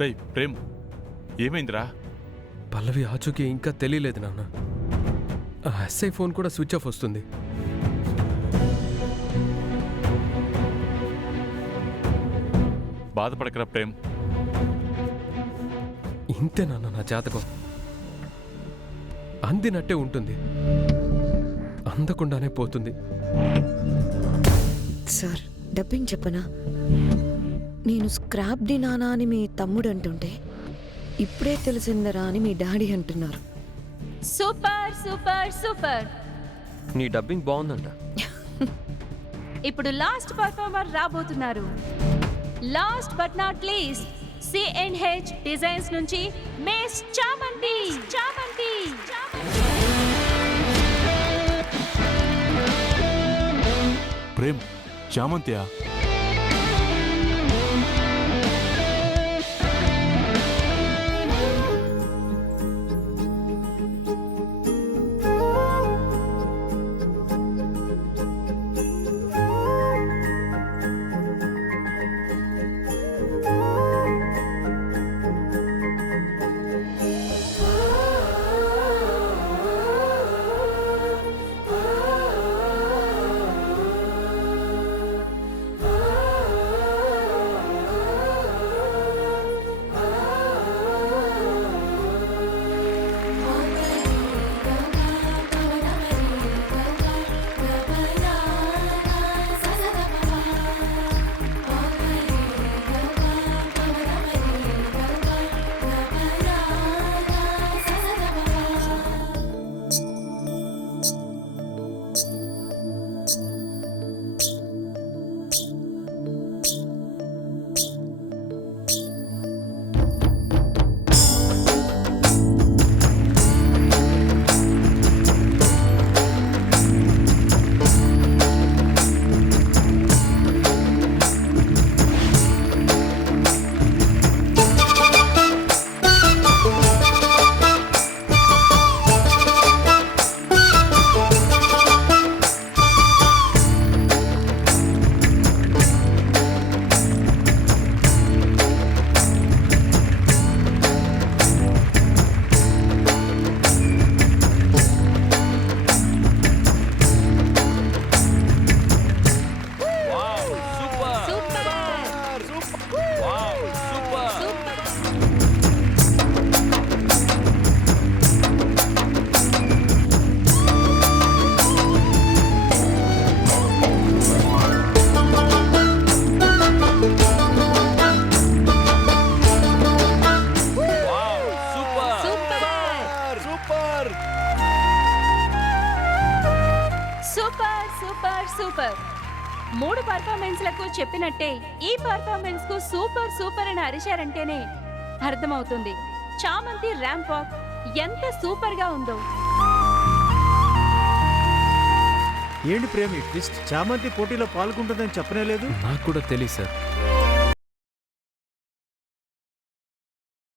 రేయ్ ప్రేమ్, ఏమైందిరా? పల్లవి ఆచూకీ ఇంకా తెలియలేదు నాన్న. ఆ ఎస్ఐ ఫోన్ కూడా స్విచ్ ఆఫ్ వస్తుంది. బాధపడకరా ప్రేమ్. ఇంతే నాన్న నా జాతకం. అందినట్టే ఉంటుంది, అందకుండానే పోతుంది. సార్, డబ్బింగ్ చెప్పనా? నేను స్క్రాప్ ది నానా అని మీ తమ్ముడు అంటుంటే ఇప్పుడే తెలిసిందరా అని మీ డాడీ అంటున్నారు. Super super super. నీ డబ్బింగ్ బాగుందంట. ఇప్పుడు లాస్ట్ పర్ఫార్మర్ రాబోతున్నారు. Last but not least, C&H designs నుంచి మిస్ చామంతి. చామంతి ప్రేమ్, చామంతియా? Super super super. 3 పర్ఫార్మెన్స్లకు చెప్పినట్టే ఈ పర్ఫార్మెన్స్ కు సూపర్ సూపర్ అని అరిశారంటేనే అర్థమవుతుంది చామంతి ర్యాంప్ వాక్ ఎంత సూపర్ గా ఉందో. ఏంటి ప్రేమ్ ఈ ట్విస్ట్? చామంతి పోటీలో పాల్గొంటుందని చెప్పనే లేదు. నాకు కూడా తెలియదు సార్.